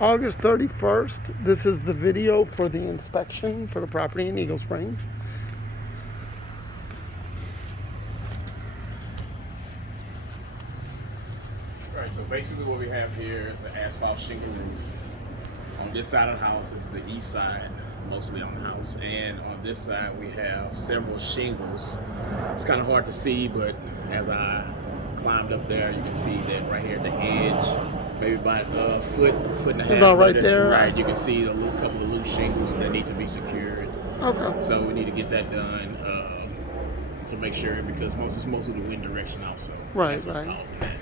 August 31st. This is the video for the inspection for the property in Eagle Springs. All right, so basically what we have here is the asphalt shingle roof. On this side of the house is the east side, mostly on the house. And on this side we have several shingles. It's kind of hard to see, but as I climbed up there, you can see that right here at the edge, maybe about a foot and a half. About right there. Right, you can see a little couple of loose shingles that need to be secured. Okay. So we need to get that done to make sure, because it's mostly the wind direction also. Right, That's what's right. causing that.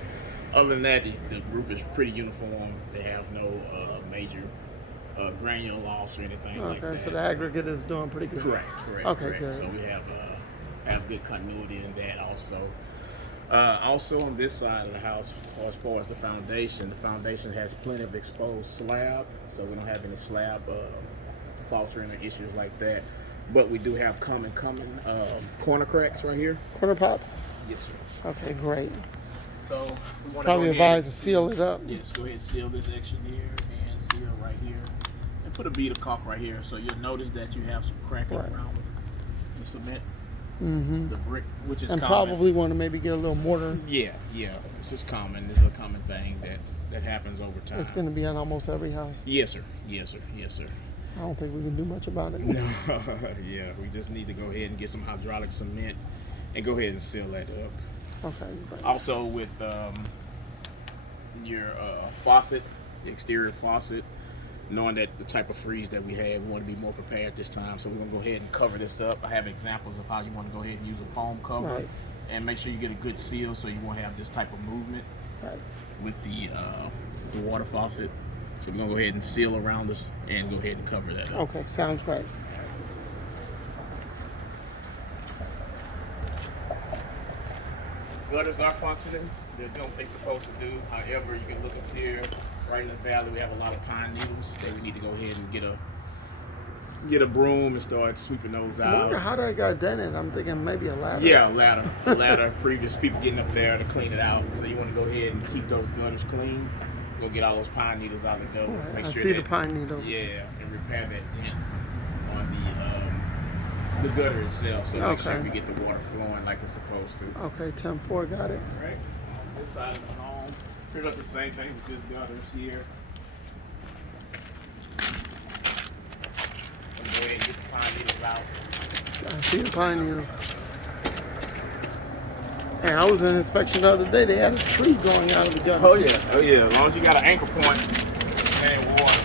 Other than that, the roof is pretty uniform. They have no major granular loss or anything like that. Okay, so the aggregate is doing pretty good. Correct. Okay, correct. good. So we have good continuity in that also. Also on this side of the house, as far as the foundation has plenty of exposed slab, so we don't have any slab faltering or issues like that. But we do have coming corner cracks right here. Corner pops? Yes, sir. Okay, great. So we want Probably advised to seal it up. Yes, go ahead and seal this section here and seal right here. And put a bead of caulk right here, so you'll notice that you have some cracking Right. around with the cement, Mm-hmm. the brick, which is And common. probably want to maybe get a little mortar. Yeah. This is common. This is a common thing that happens over time. It's going to be on almost every house. Yes, sir. I don't think we can do much about it. No, yeah. We just need to go ahead and get some hydraulic cement and go ahead and seal that up. Okay, great. Also with your faucet, the exterior faucet, knowing that the type of freeze that we have, we want to be more prepared this time. So we're going to go ahead and cover this up. I have examples of how you want to go ahead and use a foam cover. Right. And make sure you get a good seal so you won't have this type of movement Right. with the water faucet. So we're going to go ahead and seal around us and go ahead and cover that up. Okay, sounds great. Gutters are functioning. They're doing what they're supposed to do. However, you can look up here, right in the valley, we have a lot of pine needles that we need to go ahead and get a broom and start sweeping those I wonder out. how that got dented. I'm thinking maybe a ladder. Yeah, a ladder. Previous people getting up there to clean it out. So you want to go ahead and keep those gutters clean. Go get all those pine needles out of the gutter. Right, Make I sure see that, the pine needles. Yeah, and repair that dent on the gutter itself. So make sure Okay. we get the water flowing like it's supposed to. Okay, 10-4, got it. Right. On this side of the home, pretty much the same thing with this gutters here. And go ahead and get the pine needles out. I see the pine needles. Hey, I was in an inspection the other day. They had a tree growing out of the gutter. Oh yeah. As long as you got an anchor point and water.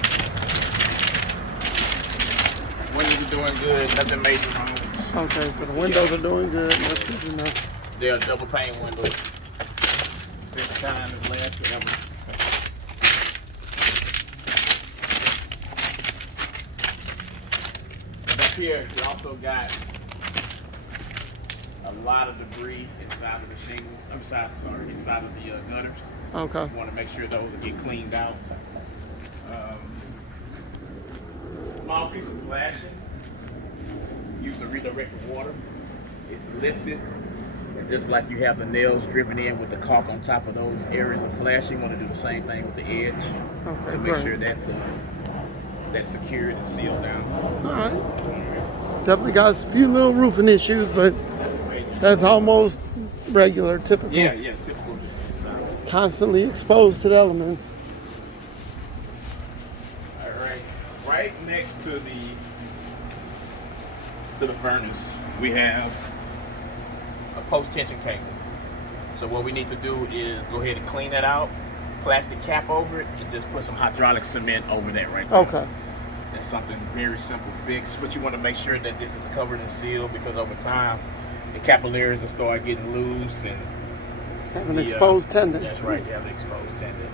Windows are doing good, nothing major wrong. Okay, so the windows are doing good. That's good enough. They're double pane windows. This time is last forever. And up here, you also got a lot of debris inside of the shingles. Inside of the gutters. Okay. You want to make sure those get cleaned out. Small piece of flashing. Use to redirect the water. It's lifted. And just like you have the nails driven in with the caulk on top of those areas of flashing, you want to do the same thing with the edge Okay, to make great. sure that's secured and sealed down. All right. Definitely got a few little roofing issues, but that's almost regular, typical. Yeah, typical. Constantly exposed to the elements. All right, right next to the furnace, we have a post tension cable. So what we need to do is go ahead and clean that out, plastic cap over it, and just put some hydraulic cement over that right there. Okay. That's something very simple fix, but you want to make sure that this is covered and sealed, because over time the capillaries will start getting loose and Have an exposed tendon. That's right, you have the exposed tendon.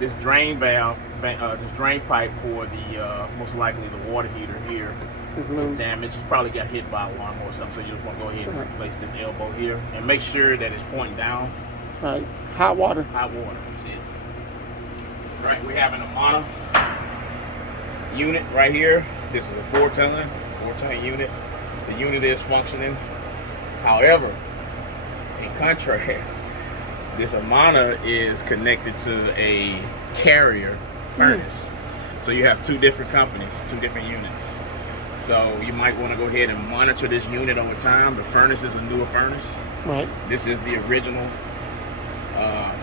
This drain valve, this drain pipe for the most likely the water heater here It's is loose. damaged. It's probably got hit by a lawnmower or something, so you just want to go ahead and replace this elbow here and make sure that it's pointing down. Right. Hot water. Hot water, that's it. Right, we have an Amana unit right here. This is a 4-ton unit. The unit is functioning. However, in contrast, this Amana is connected to a carrier furnace. So you have two different companies, two different units. So you might want to go ahead and monitor this unit over time. The furnace is a newer furnace. Right. This is the original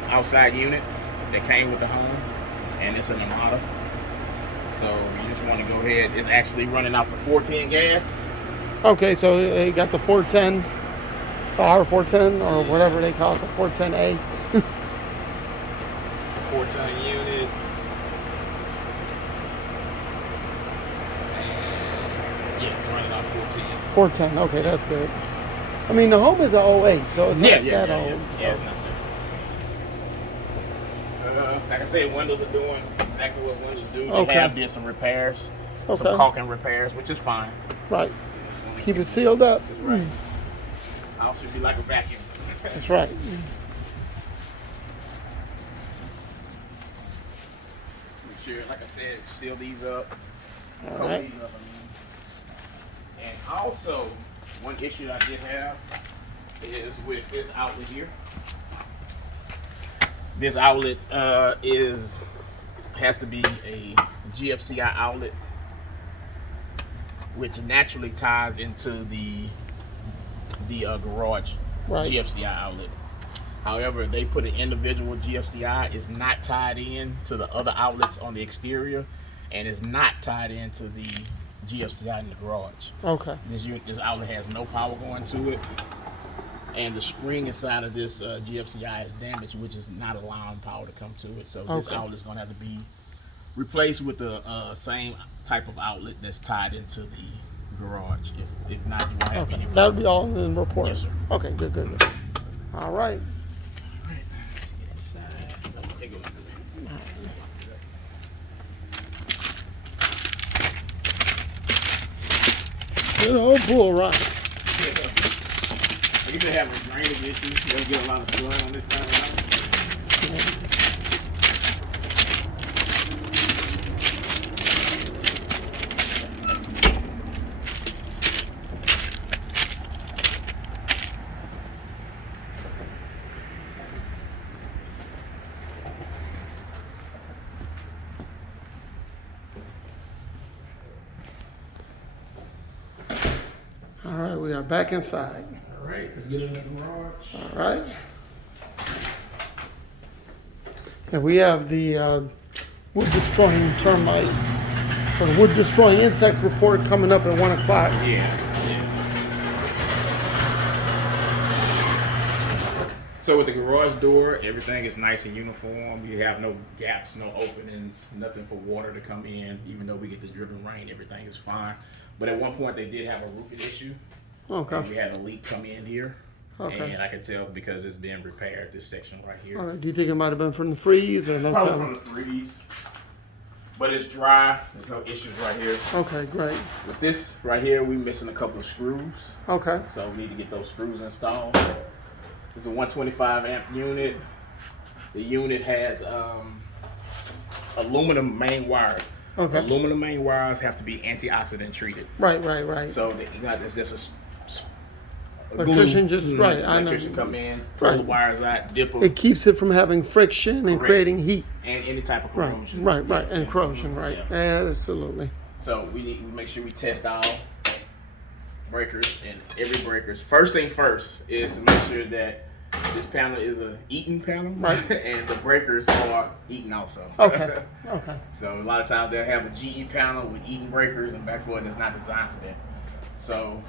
outside unit that came with the home, and it's an Armada. So you just want to go ahead. It's actually running out the 410 gas. Okay, so they got the 410, the R410, or whatever they call it, the 410A. 4-ton unit. And yeah, it's running out 410. 410, okay, that's good. I mean, the home is an 08, so it's not that old. So. Yeah, it's not that. Like I said, Windows are doing exactly what Windows do. They have did some repairs, some caulking repairs, which is fine. Right. Keep it sealed up. Right. House should be like a vacuum. That's right. Make sure, like I said, seal these up. All coat right. these up, And also, one issue I did have is with this outlet here. This outlet has to be a GFCI outlet, which naturally ties into the garage GFCI outlet. However, they put an individual GFCI is not tied in to the other outlets on the exterior, and is not tied into the GFCI in the garage. Okay. This outlet has no power going to it, and the spring inside of this GFCI is damaged, which is not allowing power to come to it. So this outlet is going to have to be replaced with the same type of outlet that's tied into the garage. If not, you won't have any. That would be all in the report. Yes, sir. Okay, good. All right. Let's get inside. There goes. Good old bull rides. You could have a drainage issue. You don't get a lot of sun on this side of the house. All right, we are back inside. All right, let's get in the garage. All right. And we have the wood destroying termite or wood destroying insect report coming up at 1 o'clock. Yeah. So with the garage door, everything is nice and uniform. You have no gaps, no openings, nothing for water to come in. Even though we get the dripping rain, everything is fine. But at one point they did have a roofing issue. Okay. And we had a leak come in here. Okay. And I could tell because it's being repaired, this section right here. All right. Do you think it might have been from the freeze or no? Probably from the freeze. But it's dry. There's no issues right here. Okay, great. With this right here, we're missing a couple of screws. Okay. So we need to get those screws installed. It's a 125 amp unit. The unit has aluminum main wires. Okay. Aluminum main wires have to be antioxidant treated. Right. So you got this just a electrician glue. just right. Electrician come in, pull the wires out, dip them. It keeps it from having friction and creating heat. And any type of corrosion. Right. And corrosion. Right. Yeah. Absolutely. So we make sure we test all breakers and every breakers. First thing first is to make sure that this panel is a Eaton panel, right? And the breakers are Eaton also. Okay. So a lot of times they'll have a GE panel with Eaton breakers and backflow, and it's not designed for that. So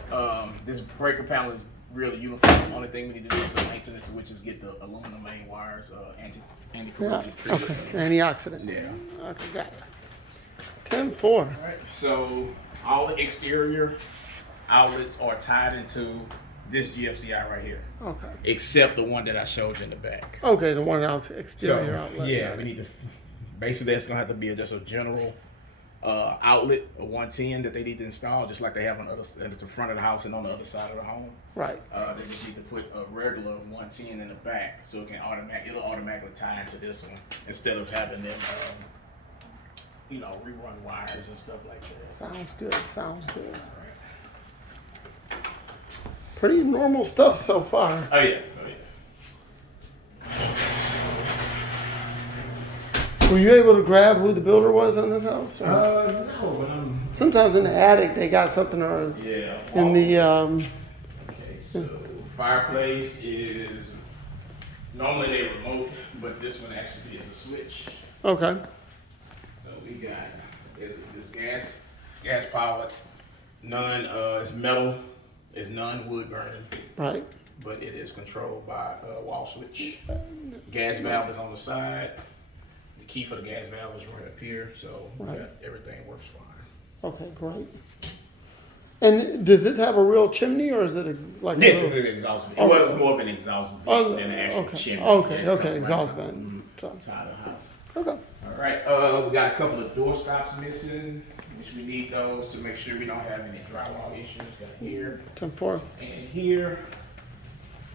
this breaker panel is really uniform. The only thing we need to do is some maintenance, which is get the aluminum main wires anti-corrosion treated. Okay. Antioxidant. Yeah. Okay, got it. 10-4. All right. So all the exterior outlets are tied into this GFCI right here. Okay. Except the one that I showed you in the back. Okay, the one else exterior outlet. Yeah, we need to. Basically, that's gonna have to be just a general outlet, a 110 that they need to install, just like they have on at the front of the house and on the other side of the home. Right. They just need to put a regular 110 in the back, so it'll automatically tie into this one instead of having them, rerun wires and stuff like that. Sounds good. Pretty normal stuff so far. Oh yeah. Were you able to grab who the builder was on this house? Or? No, but I'm. Sometimes in the attic they got something, or Yeah. in the Okay, so fireplace is normally they remote, but this one actually is a switch. okay, So we got this gas powered, none it's metal, it's non wood burning, right, but it is controlled by a wall switch. Gas valve is on the side. The key for the gas valve is right up here, so we Right. got everything works fine. okay, great. And does this have a real chimney, or is it like This a is little, an exhaust vent. Oh. Well, it's more of an exhaust vent Oh, than an actual okay. chimney. Okay, It's okay, kinda right exhaust side- vent. So- side of the house. okay, All right, we got a couple of door stops missing, which we need those to make sure we don't have any drywall issues. Got here 10-4. and here.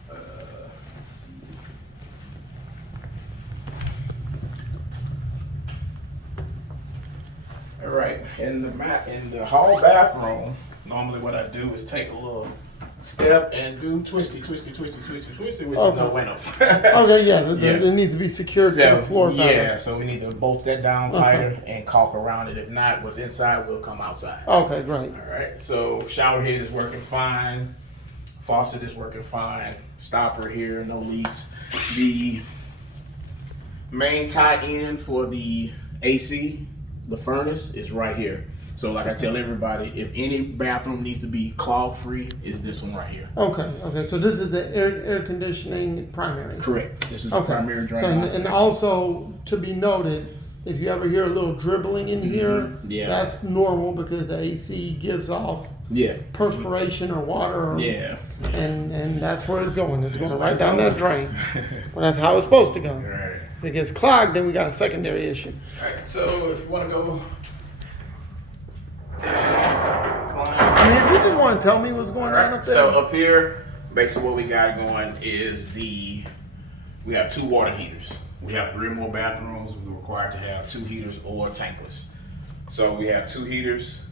Let's see. All right, in the hall bathroom, normally what I do is take a little step and do twisty, which is no Okay. bueno. Okay, yeah, Yeah. it needs to be secured to the floor better. Yeah, so we need to bolt that down tighter and caulk around it. If not, what's inside will come outside. Okay, great. All right, so shower head is working fine. Faucet is working fine. Stopper here, no leaks. The main tie-in for the AC, the furnace, is right here. So like I tell everybody, if any bathroom needs to be clog-free, is this one right here. Okay, so this is the air conditioning primary. Correct. This is the Okay. primary drain. So, and also to be noted, if you ever hear a little dribbling in here, Yeah. that's normal because the AC gives off Yeah. perspiration or water, or, Yeah. and that's where it's going. It's going That's right where down it's that drain. Well, that's how it's supposed to go. All right. If it gets clogged, then we got a secondary issue. Alright, so if you want to go. I mean, if you just want to tell me what's going on up there. So up here, basically what we got going is we have 2 water heaters. We have 3 more bathrooms. We're required to have 2 heaters or tankless. So we have 2 heaters.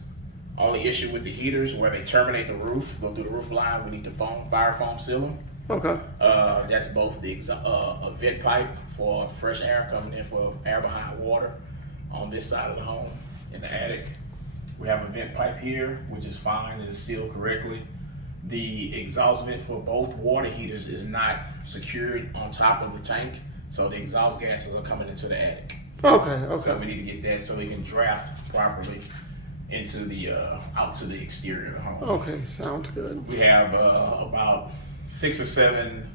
Only issue with the heaters where they terminate the roof, go through the roof line, we need to fire foam seal them. Okay. That's both the a vent pipe for fresh air coming in for air behind water on this side of the home in the attic. We have a vent pipe here, which is fine, it's sealed correctly. The exhaust vent for both water heaters is not secured on top of the tank, so the exhaust gases are coming into the attic. Okay. So we Okay. need to get that so we can draft properly into the out to the exterior of the home. Okay. Sounds good. We have about 6 or 7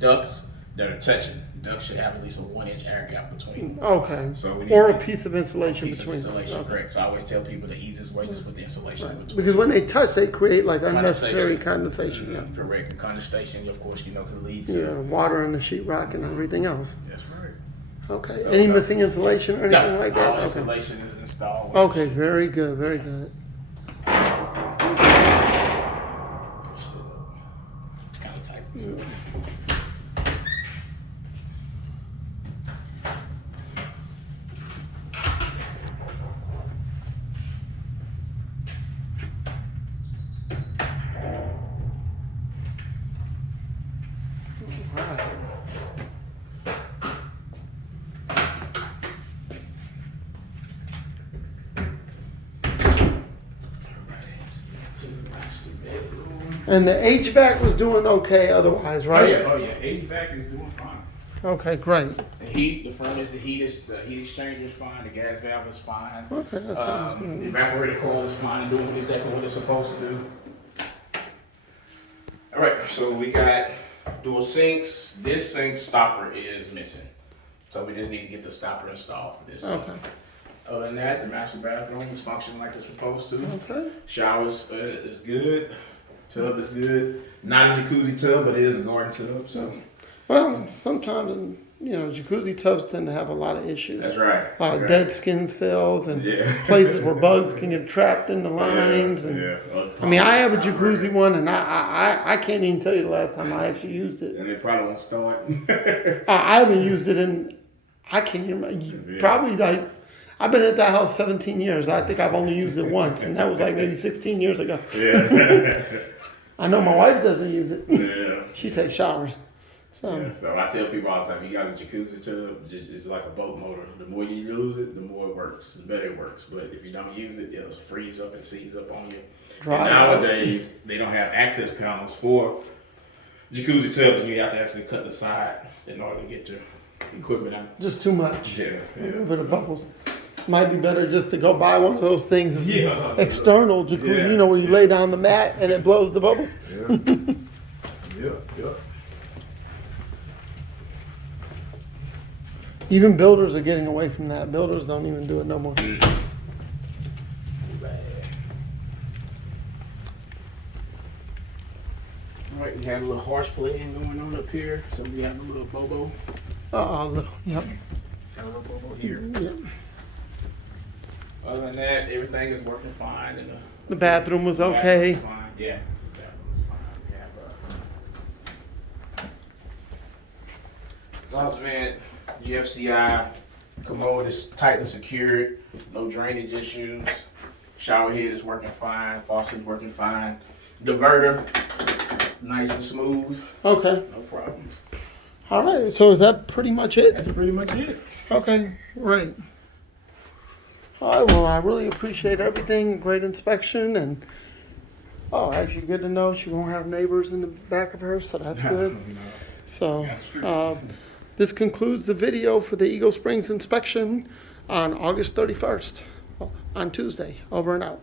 ducts that are touching. Ducts should have at least a 1-inch air gap between them. Okay. So we need Or a to- piece of insulation Piece of between them. insulation, Okay. correct. So I always tell people the easiest way just put the insulation in between. Because when they touch, they create like unnecessary Condensation. condensation. Yeah. Correct. And condensation, of course, could lead Yeah, to. water in the sheetrock and everything else. That's right. Okay. So, Any missing insulation or anything No, like that? all Okay. insulation is installed. Okay. Very good. Very good. It's kind of tight. Right. And the HVAC was doing okay otherwise, Oh right? yeah, HVAC is doing fine. Okay, great. The heat, the furnace, the heat exchanger is fine. The gas valve is fine. Okay, that sounds The good. evaporator coil is fine, doing exactly what it's supposed to do. All right, so we got dual sinks. This sink stopper is missing, so we just need to get the stopper installed for this. Okay. Other than that, the master bathroom is functioning like it's supposed to. Okay. Showers is good. Tub is good. Not a jacuzzi tub, but it is a garden tub. So Well, sometimes, jacuzzi tubs tend to have a lot of issues. that's right. A lot of Right. dead skin cells and Yeah. places where bugs can get trapped in the lines. And Yeah. I mean, I have a jacuzzi one, and I can't even tell you the last time I actually used it. And they probably won't store it. I haven't used it in, I can't remember, probably like, I've been at that house 17 years. I think I've only used it once, and that was like maybe 16 years ago. Yeah. I know my wife doesn't use it. Yeah. She takes showers. So Yeah, so I tell people all the time, you got a jacuzzi tub, it's like a boat motor. The more you use it, the more it works, the better it works. But if you don't use it, it'll freeze up and seize up on you. Dry And out. nowadays, they don't have access panels for jacuzzi tubs, and you have to actually cut the side in order to get your equipment out. just too much. Yeah, A little bit of bubbles. Might be better just to go buy one of those things. That's Yeah. external jacuzzi, Yeah. you know, where you lay down the mat and it blows the bubbles. Yeah. Yeah. Even builders are getting away from that. Builders don't even do it no more. All right, we have a little horse playing going on up here. So we have a little bobo. Little, yep, Got a little bobo here. yep. Other than that, everything is working fine. And The bathroom was okay. Fine. Yeah, the bathroom is fine. We have exhaust vent, GFCI, commode is tightly secured, no drainage issues. Shower head is working fine, faucet is working fine. Diverter, nice and smooth, Okay. no problems. All right. So is that pretty much it? That's pretty much it. Okay. Great. All right. Well, I really appreciate everything. Great inspection and. Oh, actually, good to know she won't have neighbors in the back of her, so that's good. So, this concludes the video for the Eagle Springs inspection on August 31st, on Tuesday. Over and out.